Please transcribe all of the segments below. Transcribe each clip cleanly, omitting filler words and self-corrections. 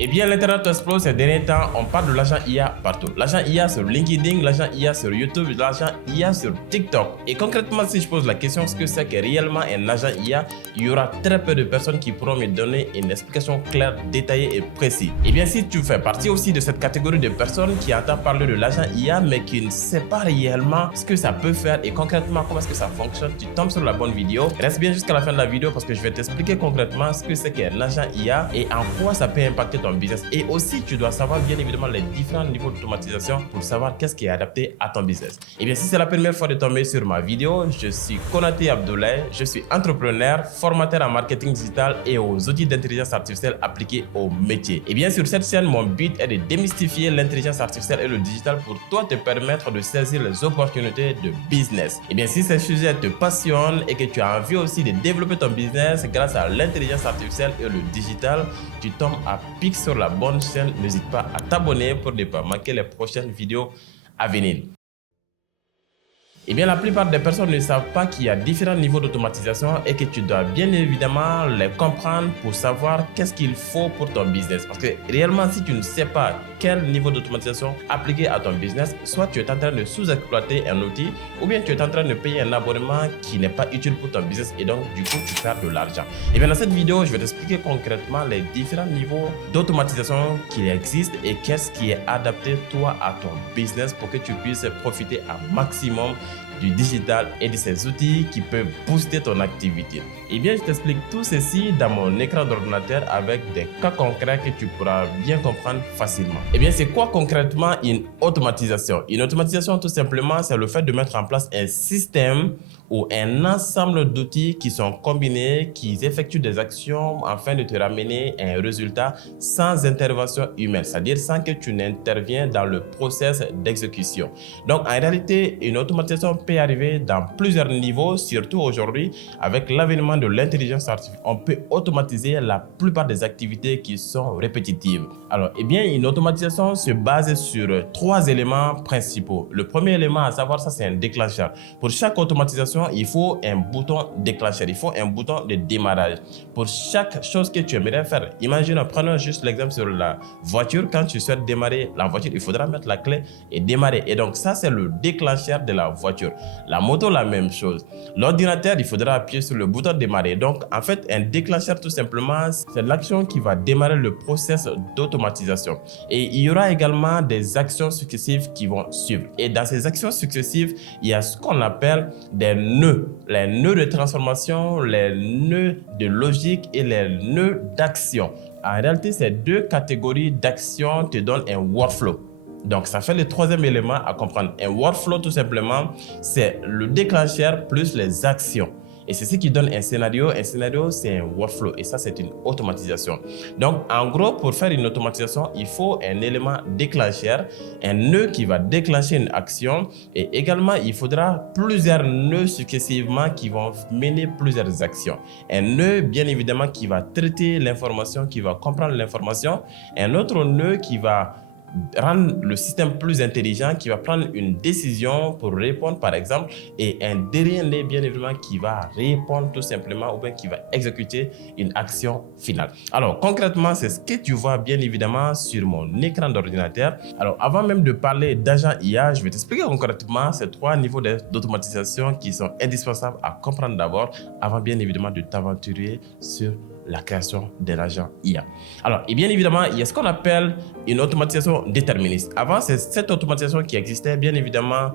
Eh bien, l'Internet explose ces derniers temps. On parle de l'argent IA partout. L'argent IA sur LinkedIn, l'argent IA sur YouTube, l'argent IA sur TikTok. Et concrètement, si je pose la question, ce que c'est que réellement un agent IA, il y aura très peu de personnes qui pourront me donner une explication claire, détaillée et précise. Eh bien, si tu fais partie aussi de cette catégorie de personnes qui entend parler de l'argent IA, mais qui ne sait pas réellement ce que ça peut faire et concrètement comment est-ce que ça fonctionne, tu tombes sur la bonne vidéo. Reste bien jusqu'à la fin de la vidéo parce que je vais t'expliquer concrètement ce que c'est qu'un agent IA et en quoi ça peut impacter ton business. Et aussi, tu dois savoir bien évidemment les différents niveaux d'automatisation pour savoir qu'est-ce qui est adapté à ton business. Et bien, si c'est la première fois de tomber sur ma vidéo, je suis Konaté Abdoulaye, je suis entrepreneur, formateur en marketing digital et aux outils d'intelligence artificielle appliqués au métier. Et bien, sur cette chaîne, mon but est de démystifier l'intelligence artificielle et le digital pour toi te permettre de saisir les opportunités de business. Et bien, si ces sujets te passionnent et que tu as envie aussi de développer ton business grâce à l'intelligence artificielle et le digital, tu tombes à pic sur la bonne chaîne. N'hésite pas à t'abonner pour ne pas manquer les prochaines vidéos à venir. Eh bien, la plupart des personnes ne savent pas qu'il y a différents niveaux d'automatisation et que tu dois bien évidemment les comprendre pour savoir qu'est-ce qu'il faut pour ton business. Parce que réellement, si tu ne sais pas quel niveau d'automatisation appliquer à ton business, soit tu es en train de sous-exploiter un outil ou bien tu es en train de payer un abonnement qui n'est pas utile pour ton business et donc du coup, tu perds de l'argent. Et bien, dans cette vidéo, je vais t'expliquer concrètement les différents niveaux d'automatisation qui existent et qu'est-ce qui est adapté toi à ton business pour que tu puisses profiter un maximum du digital et de ces outils qui peuvent booster ton activité. Eh bien, je t'explique tout ceci dans mon écran d'ordinateur avec des cas concrets que tu pourras bien comprendre facilement. Eh bien, c'est quoi concrètement une automatisation? Une automatisation, tout simplement, c'est le fait de mettre en place un système ou un ensemble d'outils qui sont combinés, qui effectuent des actions afin de te ramener un résultat sans intervention humaine, c'est-à-dire sans que tu n'interviens dans le process d'exécution. Donc, en réalité, une automatisation peut arriver dans plusieurs niveaux, surtout aujourd'hui, avec l'avènement de l'intelligence artificielle. On peut automatiser la plupart des activités qui sont répétitives. Alors, eh bien, une automatisation se base sur trois éléments principaux. Le premier élément à savoir, ça c'est un déclencheur. Pour chaque automatisation, il faut un bouton déclencheur, il faut un bouton de démarrage. Pour chaque chose que tu aimerais faire, imagine, prenons juste l'exemple sur la voiture. Quand tu souhaites démarrer la voiture, il faudra mettre la clé et démarrer. Et donc, ça, c'est le déclencheur de la voiture. La moto, la même chose. L'ordinateur, il faudra appuyer sur le bouton démarrer. Donc, en fait, un déclencheur, tout simplement, c'est l'action qui va démarrer le process d'automatisation. Et il y aura également des actions successives qui vont suivre. Et dans ces actions successives, il y a ce qu'on appelle des nœuds. Les nœuds de transformation, les nœuds de logique et les nœuds d'action. En réalité, ces deux catégories d'actions te donnent un workflow. Donc, ça fait le troisième élément à comprendre. Un workflow, tout simplement, c'est le déclencheur plus les actions. Et c'est ce qui donne un scénario. Un scénario, c'est un workflow. Et ça, c'est une automatisation. Donc, en gros, pour faire une automatisation, il faut un élément déclencheur, un nœud qui va déclencher une action. Et également, il faudra plusieurs nœuds successivement qui vont mener plusieurs actions. Un nœud, bien évidemment, qui va traiter l'information, qui va comprendre l'information. Un autre nœud qui va rendre le système plus intelligent, qui va prendre une décision pour répondre par exemple, et un dernier nœud bien évidemment qui va répondre tout simplement ou bien qui va exécuter une action finale. Alors concrètement, c'est ce que tu vois bien évidemment sur mon écran d'ordinateur. Alors avant même de parler d'agent IA, je vais t'expliquer concrètement ces trois niveaux d'automatisation qui sont indispensables à comprendre d'abord avant bien évidemment de t'aventurer sur la création d'un agent IA. Alors, et bien évidemment, il y a ce qu'on appelle une automatisation déterministe. Avant, c'est cette automatisation qui existait, bien évidemment,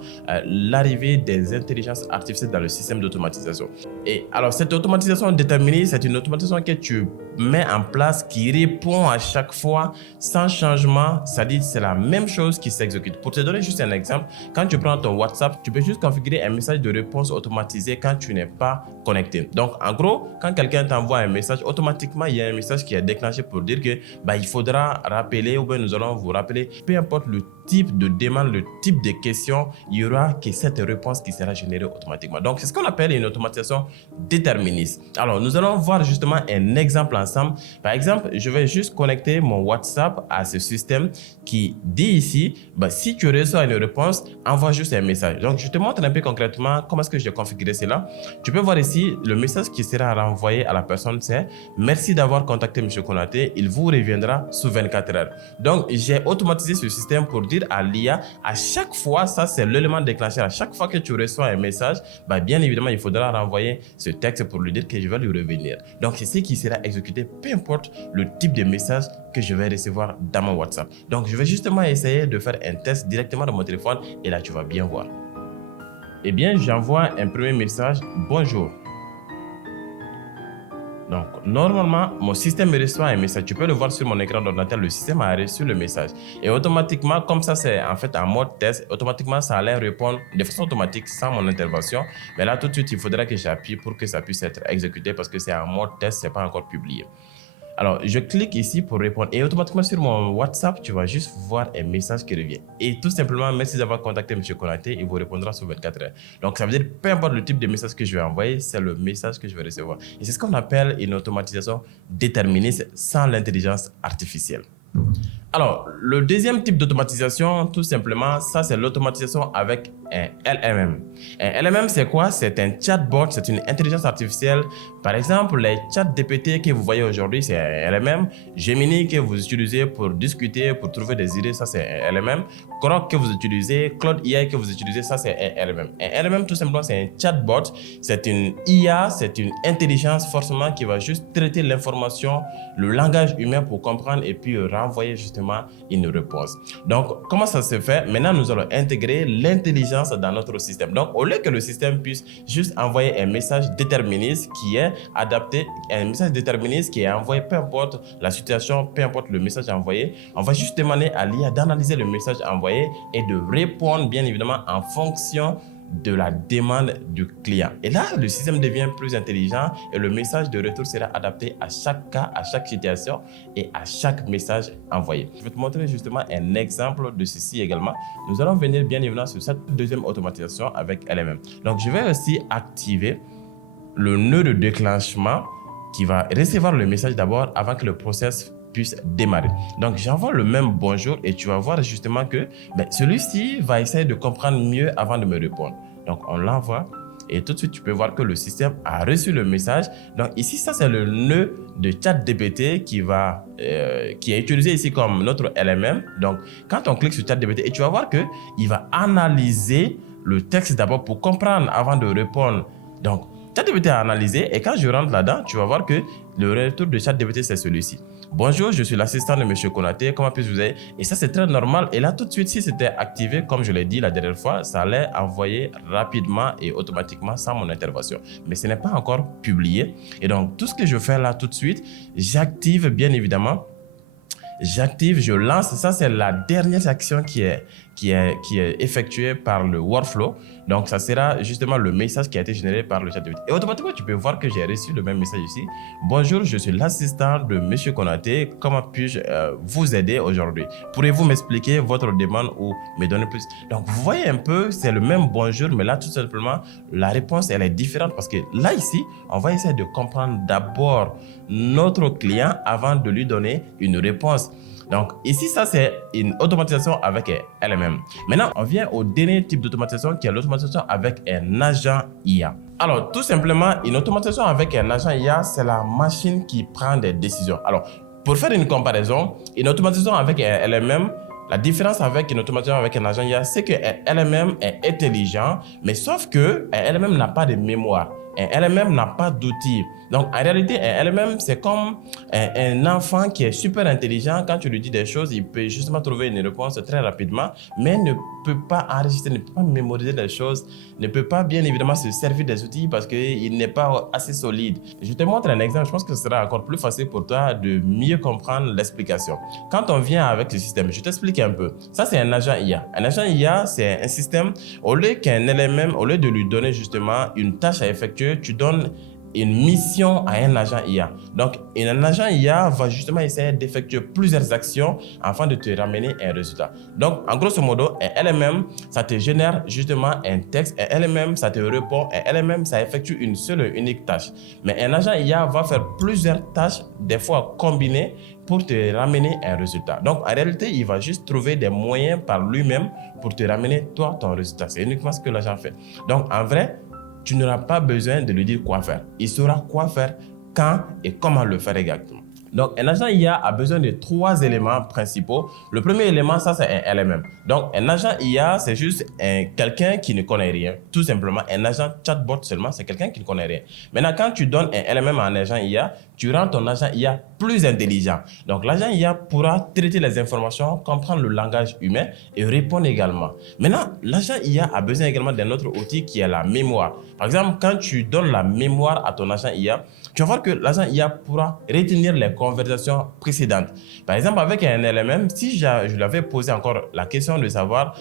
l'arrivée des intelligences artificielles dans le système d'automatisation. Et alors, cette automatisation déterministe, c'est une automatisation que tu mets en place qui répond à chaque fois sans changement, c'est-à-dire c'est la même chose qui s'exécute. Pour te donner juste un exemple, quand tu prends ton WhatsApp, tu peux juste configurer un message de réponse automatisé quand tu n'es pas connecté. Donc, en gros, quand quelqu'un t'envoie un message, automatiquement, il y a un message qui est déclenché pour dire que il faudra rappeler ou bien nous allons vous rappeler, peu importe le type de demande, le type de question, il y aura que cette réponse qui sera générée automatiquement. Donc, c'est ce qu'on appelle une automatisation déterministe. Alors, nous allons voir justement un exemple ensemble. Par exemple, je vais juste connecter mon WhatsApp à ce système qui dit ici, si tu reçois une réponse, envoie juste un message. Donc, je te montre un peu concrètement comment est-ce que j'ai configuré cela. Tu peux voir ici, le message qui sera renvoyé à la personne, c'est « Merci d'avoir contacté M. Konaté, il vous reviendra sous 24 heures. » Donc, j'ai automatisé ce système pour dire à l'IA, à chaque fois, ça c'est l'élément déclencheur, à chaque fois que tu reçois un message, bien évidemment, il faudra renvoyer ce texte pour lui dire que je vais lui revenir. Donc, c'est ce qui sera exécuté, peu importe le type de message que je vais recevoir dans mon WhatsApp. Donc, je vais justement essayer de faire un test directement dans mon téléphone et là, tu vas bien voir. Eh bien, j'envoie un premier message « Bonjour ». Donc, normalement, mon système reçoit un message. Tu peux le voir sur mon écran d'ordinateur, le système a reçu le message. Et automatiquement, comme ça, c'est en fait en mode test, automatiquement, ça allait répondre de façon automatique sans mon intervention. Mais là, tout de suite, il faudra que j'appuie pour que ça puisse être exécuté parce que c'est en mode test, ce n'est pas encore publié. Alors, je clique ici pour répondre et automatiquement sur mon WhatsApp, tu vas juste voir un message qui revient. Et tout simplement, merci d'avoir contacté M. Konaté, il vous répondra sous 24 heures. Donc, ça veut dire, peu importe le type de message que je vais envoyer, c'est le message que je vais recevoir. Et c'est ce qu'on appelle une automatisation déterministe sans l'intelligence artificielle. Alors, le deuxième type d'automatisation, tout simplement, ça c'est l'automatisation avec un LMM. Un LMM, c'est quoi? C'est un chatbot, c'est une intelligence artificielle. Par exemple, les chats GPT que vous voyez aujourd'hui, c'est un LMM. Gemini que vous utilisez pour discuter, pour trouver des idées, ça c'est un LMM. Grok que vous utilisez, Claude IA que vous utilisez, ça c'est un LMM. Un LMM, tout simplement, c'est un chatbot. C'est une IA, c'est une intelligence forcément qui va juste traiter l'information, le langage humain pour comprendre et puis renvoyer justement une réponse. Donc, comment ça se fait? Maintenant, nous allons intégrer l'intelligence dans notre système. Donc, au lieu que le système puisse juste envoyer un message déterministe qui est adapté, un message déterministe qui est envoyé, peu importe la situation, peu importe le message envoyé, on va juste demander à l'IA d'analyser le message envoyé et de répondre, bien évidemment, en fonction de la demande du client. Et là, le système devient plus intelligent et le message de retour sera adapté à chaque cas, à chaque situation et à chaque message envoyé. Je vais te montrer justement un exemple de ceci également. Nous allons venir bien évidemment sur cette deuxième automatisation avec LMM. Donc, je vais aussi activer le nœud de déclenchement qui va recevoir le message d'abord avant que le process puisse démarrer. Donc, j'envoie le même bonjour et tu vas voir justement que celui-ci va essayer de comprendre mieux avant de me répondre. Donc, on l'envoie et tout de suite, tu peux voir que le système a reçu le message. Donc, ici, ça, c'est le nœud de ChatGPT qui est utilisé ici comme notre LMM. Donc, quand on clique sur ChatGPT, et tu vas voir qu'il va analyser le texte d'abord pour comprendre avant de répondre. Donc, ChatGPT a analysé et quand je rentre là-dedans, tu vas voir que le retour de ChatGPT, c'est celui-ci. Bonjour, je suis l'assistant de M. Konaté. Comment puis-je vous aider? Et ça, c'est très normal. Et là, tout de suite, si c'était activé, comme je l'ai dit la dernière fois, ça allait envoyer rapidement et automatiquement sans mon intervention. Mais ce n'est pas encore publié. Et donc, tout ce que je fais là tout de suite, j'active bien évidemment. J'active, je lance. Ça, c'est la dernière action qui est effectuée par le workflow. Donc, ça sera justement le message qui a été généré par le ChatGPT. Et automatiquement, tu peux voir que j'ai reçu le même message ici. Bonjour, je suis l'assistant de M. Konaté. Comment puis-je vous aider aujourd'hui? Pourriez-vous m'expliquer votre demande ou me donner plus? Donc, vous voyez un peu, c'est le même bonjour, mais là, tout simplement, la réponse, elle est différente parce que là, ici, on va essayer de comprendre d'abord notre client avant de lui donner une réponse. Donc ici, ça c'est une automatisation avec un LMM. Maintenant, on vient au dernier type d'automatisation qui est l'automatisation avec un agent IA. Alors tout simplement, une automatisation avec un agent IA, c'est la machine qui prend des décisions. Alors pour faire une comparaison, une automatisation avec un LMM, la différence avec une automatisation avec un agent IA, c'est qu'un LMM est intelligent, mais sauf qu'un LMM n'a pas de mémoire. Un LMM n'a pas d'outils. Donc, en réalité, un LMM, c'est comme un enfant qui est super intelligent. Quand tu lui dis des choses, il peut justement trouver une réponse très rapidement, mais ne peut pas enregistrer, ne peut pas mémoriser les choses, ne peut pas bien évidemment se servir des outils parce qu'il n'est pas assez solide. Je te montre un exemple, je pense que ce sera encore plus facile pour toi de mieux comprendre l'explication. Quand on vient avec ce système, je t'explique un peu. Ça, c'est un agent IA. Un agent IA, c'est un système, au lieu qu'un LMM, au lieu de lui donner justement une tâche à effectuer, tu donnes une mission à un agent IA. Donc, un agent IA va justement essayer d'effectuer plusieurs actions afin de te ramener un résultat. Donc, en grosso modo, un LMM, ça te génère justement un texte, un LMM, ça te répond, un LMM, ça effectue une seule et unique tâche. Mais un agent IA va faire plusieurs tâches, des fois combinées, pour te ramener un résultat. Donc, en réalité, il va juste trouver des moyens par lui-même pour te ramener, toi, ton résultat. C'est uniquement ce que l'agent fait. Donc, en vrai, tu n'auras pas besoin de lui dire quoi faire. Il saura quoi faire, quand et comment le faire exactement. Donc, un agent IA a besoin de 3 éléments principaux. Le premier élément, ça, c'est un LMM. Donc, un agent IA, c'est juste quelqu'un qui ne connaît rien. Tout simplement, un agent chatbot seulement, c'est quelqu'un qui ne connaît rien. Maintenant, quand tu donnes un LMM à un agent IA, tu rends ton agent IA plus intelligent. Donc, l'agent IA pourra traiter les informations, comprendre le langage humain et répondre également. Maintenant, l'agent IA a besoin également d'un autre outil qui est la mémoire. Par exemple, quand tu donnes la mémoire à ton agent IA, tu vas voir que l'agent IA pourra retenir les conversations précédentes. Par exemple, avec un LMM, si je lui avais posé encore la question de savoir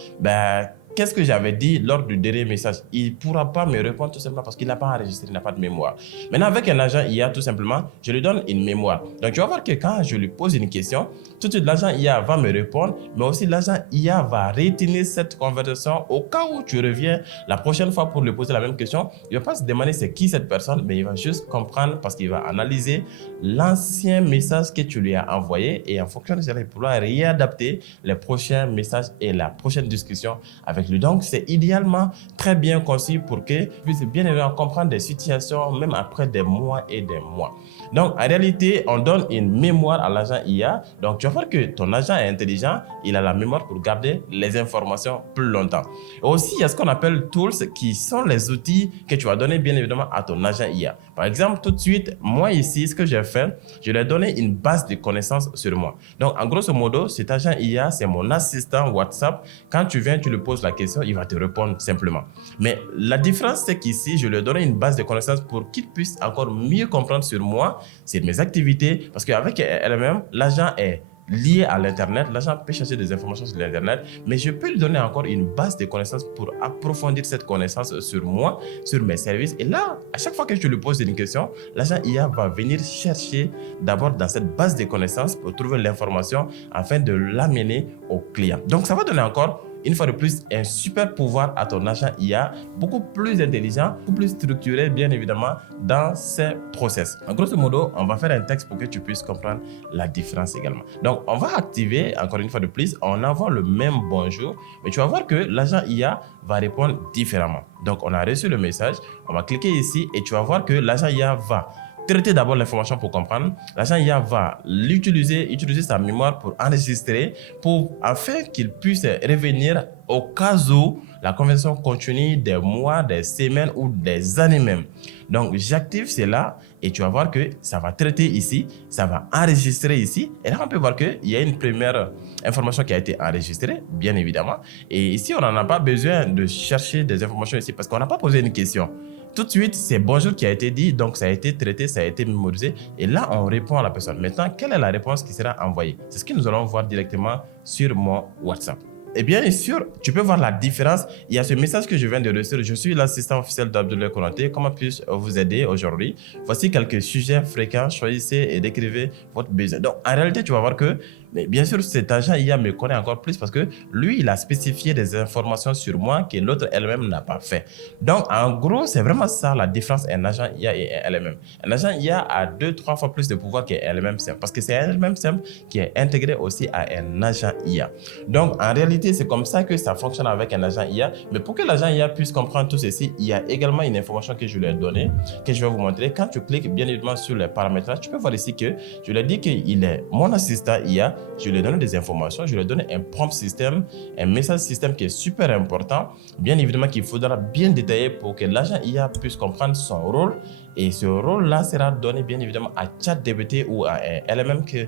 qu'est-ce que j'avais dit lors du dernier message, il ne pourra pas me répondre tout simplement parce qu'il n'a pas enregistré, il n'a pas de mémoire. Maintenant, avec un agent IA, tout simplement, je lui donne une mémoire. Donc, tu vas voir que quand je lui pose une question, tout de suite, l'agent IA va me répondre, mais aussi l'agent IA va retenir cette conversation au cas où tu reviens la prochaine fois pour lui poser la même question. Il ne va pas se demander c'est qui cette personne, mais il va juste comprendre parce qu'il va analyser l'ancien message que tu lui as envoyé et en fonction de cela, il pourra réadapter les prochains messages et la prochaine discussion avec lui. Donc, c'est idéalement très bien conçu pour qu'il puisse bien évidemment comprendre des situations même après des mois et des mois. Donc, en réalité, on donne une mémoire à l'agent IA. Donc, tu vas voir que ton agent est intelligent, il a la mémoire pour garder les informations plus longtemps. Et aussi, il y a ce qu'on appelle tools qui sont les outils que tu vas donner bien évidemment à ton agent IA. Par exemple, tout de suite, moi ici, ce que j'ai fait, je lui ai donné une base de connaissances sur moi. Donc, en grosso modo, cet agent IA, c'est mon assistant WhatsApp. Quand tu viens, tu lui poses la question, il va te répondre simplement. Mais la différence, c'est qu'ici, je lui ai donné une base de connaissances pour qu'il puisse encore mieux comprendre sur moi, sur mes activités, parce qu'avec elle-même, l'agent est lié à l'Internet, l'agent peut chercher des informations sur l'Internet, mais je peux lui donner encore une base de connaissances pour approfondir cette connaissance sur moi, sur mes services. Et là, à chaque fois que je lui pose une question, l'agent IA va venir chercher d'abord dans cette base de connaissances pour trouver l'information afin de l'amener au client. Donc, ça va donner encore une fois de plus, un super pouvoir à ton agent IA, beaucoup plus intelligent, beaucoup plus structuré, bien évidemment, dans ses process. En grosso modo, on va faire un texte pour que tu puisses comprendre la différence également. Donc, on va activer, encore une fois de plus, on envoie le même bonjour, mais tu vas voir que l'agent IA va répondre différemment. Donc, on a reçu le message, on va cliquer ici et tu vas voir que l'agent IA va traiter d'abord l'information pour comprendre. L'agent IA va utiliser sa mémoire pour enregistrer, afin qu'il puisse revenir au cas où la conversation continue des mois, des semaines ou des années même. Donc, j'active cela et tu vas voir que ça va traiter ici, ça va enregistrer ici. Et là, on peut voir qu'il y a une première information qui a été enregistrée, bien évidemment. Et ici, on n'en a pas besoin de chercher des informations ici parce qu'on n'a pas posé une question. Tout de suite, c'est bonjour qui a été dit, donc ça a été traité, ça a été mémorisé. Et là, on répond à la personne. Maintenant, quelle est la réponse qui sera envoyée? C'est ce que nous allons voir directement sur mon WhatsApp. Et bien sûr, tu peux voir la différence. Il y a ce message que je viens de recevoir. Je suis l'assistant officiel d'Abdoulaye Konaté. Comment puis-je vous aider aujourd'hui? Voici quelques sujets fréquents. Choisissez et décrivez votre besoin. Donc, en réalité, tu vas voir que, mais bien sûr, cet agent IA me connaît encore plus parce que lui, il a spécifié des informations sur moi que l'autre elle-même n'a pas fait. Donc, en gros, c'est vraiment ça la différence entre un agent IA et un LMM. Un agent IA a 2-3 fois plus de pouvoir qu'un LMM simple parce que c'est un LMM simple qui est intégré aussi à un agent IA. Donc, en réalité, c'est comme ça que ça fonctionne avec un agent IA. Mais pour que l'agent IA puisse comprendre tout ceci, il y a également une information que je lui ai donnée, que je vais vous montrer. Quand tu cliques bien évidemment sur les paramétrages, tu peux voir ici que je lui ai dit qu'il est mon assistant IA. Je lui ai donné des informations, je lui ai donné un prompt système, un message système qui est super important. Bien évidemment qu'il faudra bien détailler pour que l'agent IA puisse comprendre son rôle. Et ce rôle-là sera donné bien évidemment à ChatGPT ou à un LMM que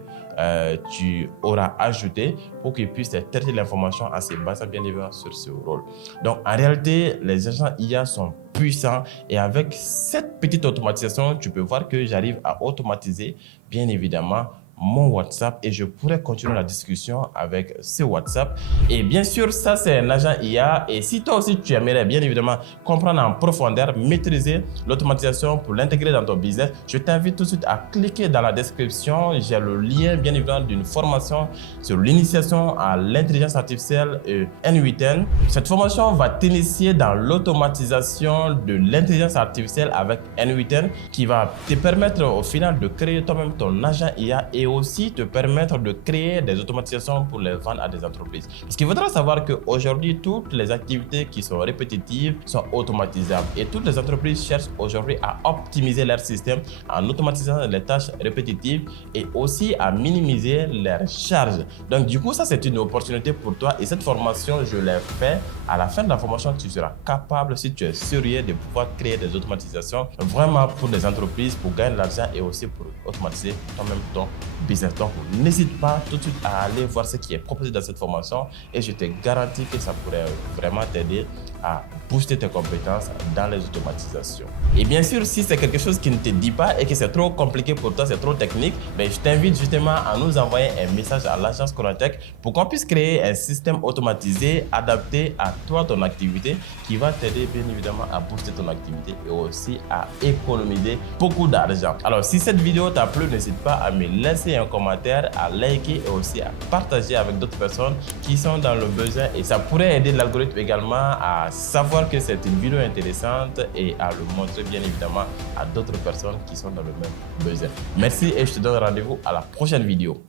tu auras ajouté pour qu'il puisse traiter l'information en se basant bien évidemment sur ce rôle. Donc en réalité, les agents IA sont puissants et avec cette petite automatisation, tu peux voir que j'arrive à automatiser bien évidemment mon WhatsApp et je pourrais continuer la discussion avec ce WhatsApp. Et bien sûr, ça c'est un agent IA. Et si toi aussi tu aimerais bien évidemment comprendre en profondeur, maîtriser l'automatisation pour l'intégrer dans ton business, je t'invite tout de suite à cliquer dans la description. J'ai le lien bien évidemment d'une formation sur l'initiation à l'intelligence artificielle N8N. Cette formation va t'initier dans l'automatisation de l'intelligence artificielle avec N8N qui va te permettre au final de créer toi-même ton agent IA et aussi te permettre de créer des automatisations pour les vendre à des entreprises. Parce qu'il faudra savoir qu'aujourd'hui, toutes les activités qui sont répétitives sont automatisables et toutes les entreprises cherchent aujourd'hui à optimiser leur système en automatisant les tâches répétitives et aussi à minimiser leurs charges. Donc du coup, ça c'est une opportunité pour toi et cette formation, je l'ai fait. À la fin de la formation, tu seras capable, si tu es sérieux, de pouvoir créer des automatisations vraiment pour des entreprises, pour gagner de l'argent et aussi pour automatiser toi-même ton business. Donc n'hésite pas tout de suite à aller voir ce qui est proposé dans cette formation et je te garantis que ça pourrait vraiment t'aider à booster tes compétences dans les automatisations. Et bien sûr, si c'est quelque chose qui ne te dit pas et que c'est trop compliqué pour toi, c'est trop technique, je t'invite justement à nous envoyer un message à l'agence Coratech pour qu'on puisse créer un système automatisé adapté à toi, ton activité, qui va t'aider bien évidemment à booster ton activité et aussi à économiser beaucoup d'argent. Alors, si cette vidéo t'a plu, n'hésite pas à me laisser un commentaire, à liker et aussi à partager avec d'autres personnes qui sont dans le besoin et ça pourrait aider l'algorithme également à savoir que c'est une vidéo intéressante et à le montrer bien évidemment à d'autres personnes qui sont dans le même besoin. Merci et je te donne rendez-vous à la prochaine vidéo.